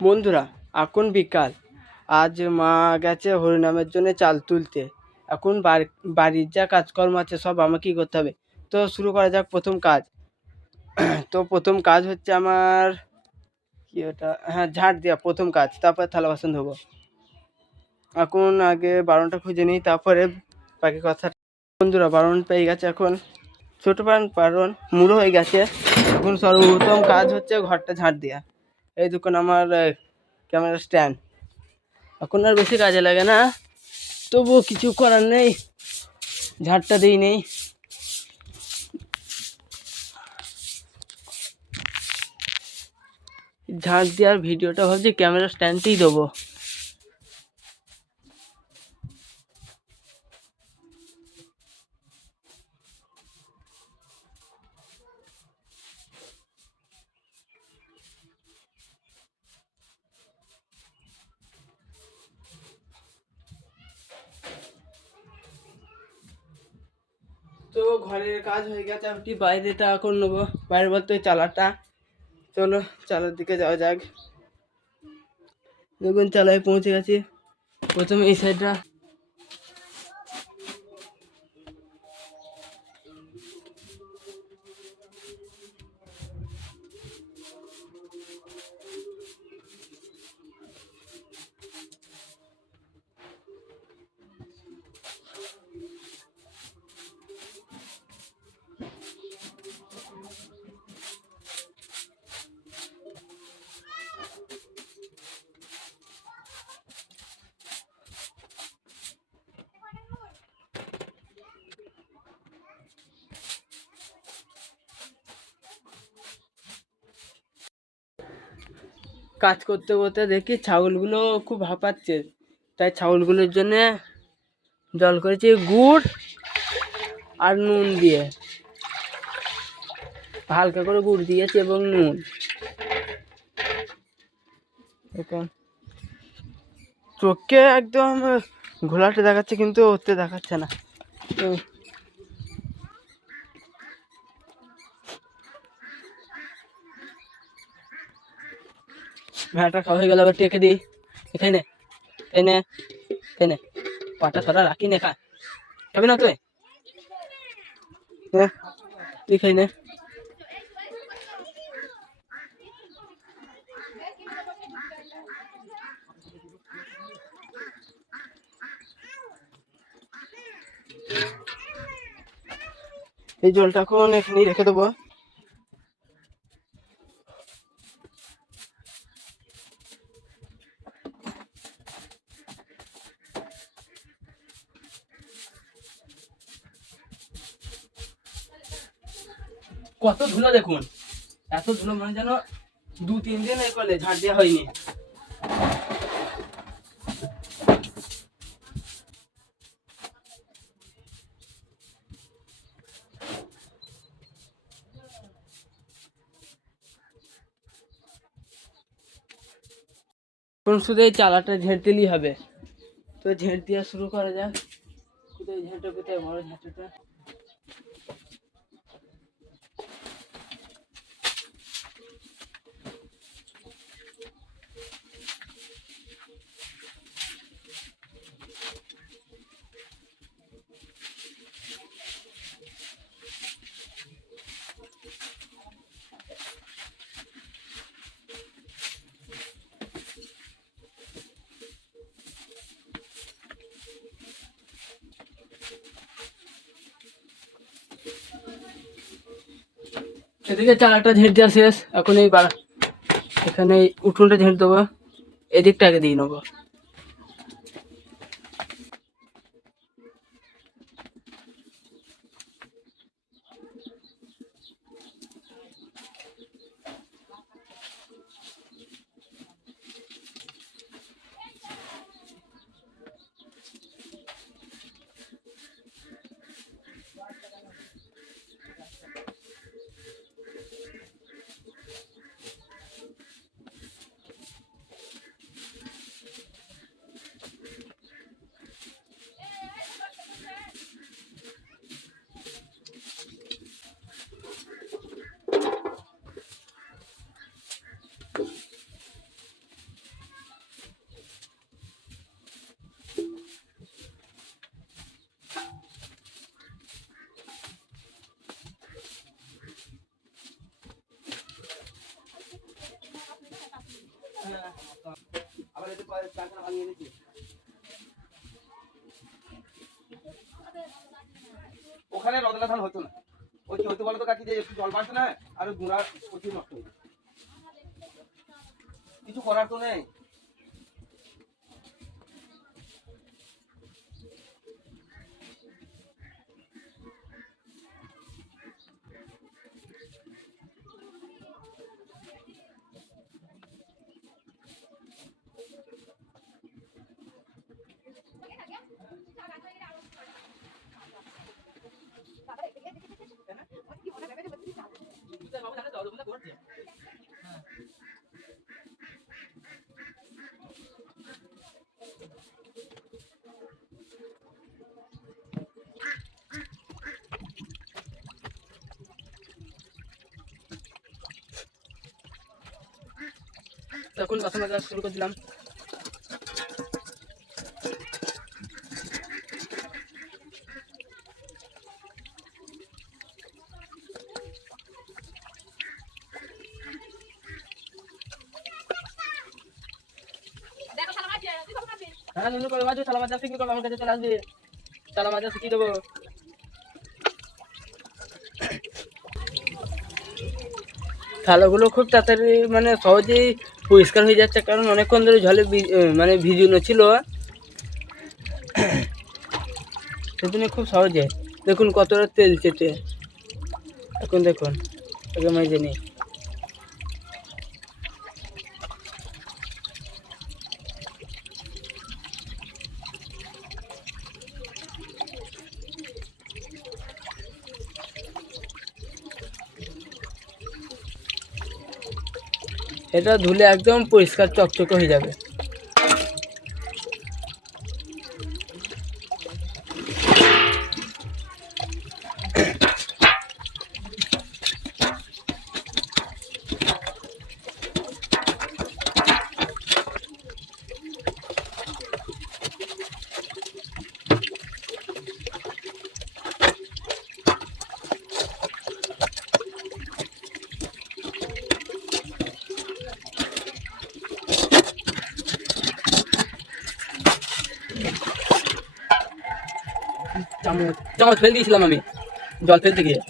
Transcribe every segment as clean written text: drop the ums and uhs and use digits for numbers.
বন্ধুরা, এখন বিকাল। আজ মা গেছে হরিনামের জন্য চাল তুলতে। এখন বাড়ির যা কাজকর্ম আছে সব আমাকেই করতে হবে। তো শুরু করা যাক প্রথম কাজ। তো প্রথম কাজ হচ্ছে আমার কি ওটা, হ্যাঁ, ঝাঁট দেওয়া প্রথম কাজ। তারপর থালা বাসন ধোবো। এখন আগে বারণটা খুঁজে নিই, তারপরে বাকি কথা। বন্ধুরা, বারণ পেয়ে গেছে। এখন ছোটো বারণ মুড়ো হয়ে গেছে। এখন সর্বপ্রথম কাজ হচ্ছে ঘরটা ঝাঁট দেওয়া। এই দেখুন আমার ক্যামেরা স্ট্যান্ড। এখন আর বেশি কাজে লাগে না, তবুও কিছু করার নেই, ঝাড়টা দিই নেই। ঝাড় দেওয়ার ভিডিওটা ভাবছি ক্যামেরা স্ট্যান্ডেই দেবো। তো ঘরের কাজ হয়ে গেছে, আমি বাইরেটা এখন নেবো। বাইরে বলতে চালাটা। চলো চালার দিকে যাওয়া যাক। দেখুন চালায় পৌঁছে গেছি। প্রথমে এই সাইডটা কাজ করতে করতে দেখি ছাগলগুলো খুব হাঁপাচ্ছে, তাই ছাগলগুলোর জন্যে জল করেছি গুড় আর নুন দিয়ে। হালকা করে গুড় দিয়েছি এবং নুন। এখন চোখে একদম ঘোলাটে দেখাচ্ছে, কিন্তু ওতে দেখাচ্ছে না। তো ভেড়াটা খাওয়া হয়ে গেল, আবার টেকে দিই। এখানে এনে এনে পাটা ছড়া রাখি নে, খা খাবি না তুই? তুই খাই নে। এই জলটা এখন এখানেই রেখে দেবো। কত ধুলো দেখুন, এত ধুলো, মানে যেন 2-3 দিন এই করলে ঝাড় দেওয়া হয়নি। এখন শুধু এই চালাটা ঝেড়ে দিলেই হবে। তো ঝেড়ে দেওয়া শুরু করা যাক। কোথায় ঝেঁটো, কোথায় বড় ঝেঁটোটা? এদিকে চালাটা ঝেড়ে দেওয়া শেষ। এখন এই এখানে উঠোনটা ঝেড়ে দেবো। এদিকটা আগে দিয়ে নেবো। ওখানে রদলা ধান হতো না, ওই কি হতো বলতো কাকি, যে একটু জল বাড়তো না আর গুঁড়া প্রচুর নষ্ট হতো, কিছু করার তো নেই। তখন বাসন মাজা শুরু করে দিলাম। হ্যাঁ নুনু করে মাঝে থালা মাজা শিখবি, আমার কাছে চলে আসবি, থালা মাজা শিখিয়ে দেবো। থালাগুলো খুব তাড়াতাড়ি মানে সহজেই পরিষ্কার হয়ে যাচ্ছে, কারণ অনেকক্ষণ ধরে জলে মানে ভিজানো ছিল, সেদিনে খুব সহজে। দেখুন কতটা তেল চেটে, এখন দেখুন আগে মেজে নিই। এটা ধুলে একদম পরিষ্কার চকচকে হয়ে যাবে। চামচ চামচ ফেলে দিয়েছিলাম আমি জল ফেলতে গিয়ে।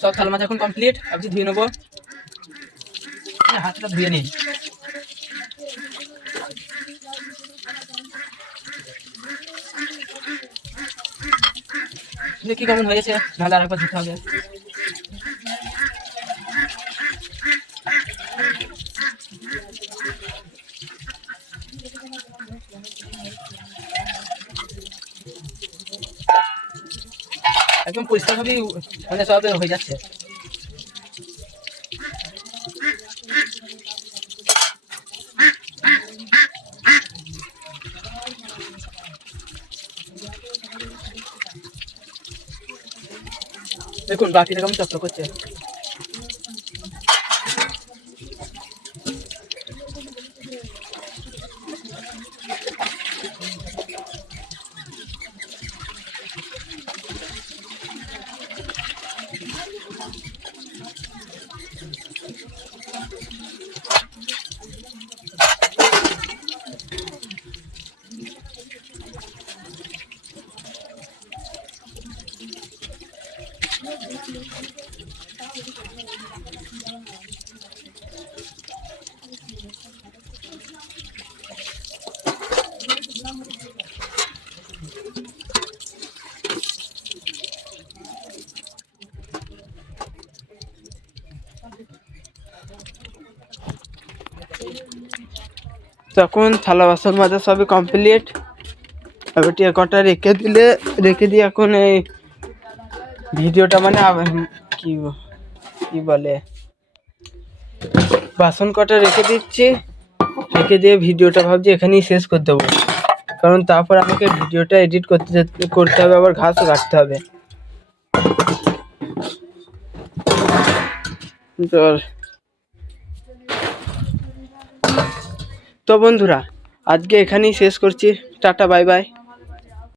সব থালা মাছ এখন কমপ্লিট, আপনি ধুয়ে নেবো। হাতটা ধুয়ে নিই। দেখি কেমন হয়েছে, নাহলে আরেকবার ধুতে হবে। একদম পরিষ্কার ভাবেই মানে সব হয়ে যাচ্ছে। দেখুন বাকিটা কেমন চকচক করছে। তখন থালা বাসন মাজা সবই কমপ্লিট। এবার টিয়া কটা রেখে দিয়ে এখন এই ভিডিওটা মানে কি কি বলে বাসন কটা রেখে দিচ্ছি, রেখে দিয়ে ভিডিওটা ভাবছি এখানেই শেষ করে দেবো, কারণ তারপর আমাকে ভিডিওটা এডিট করতে হবে, আবার ঘাসও কাটতে হবে। তো বন্ধুরা আজকে এখানেই শেষ করছি, টাটা বাই বাই।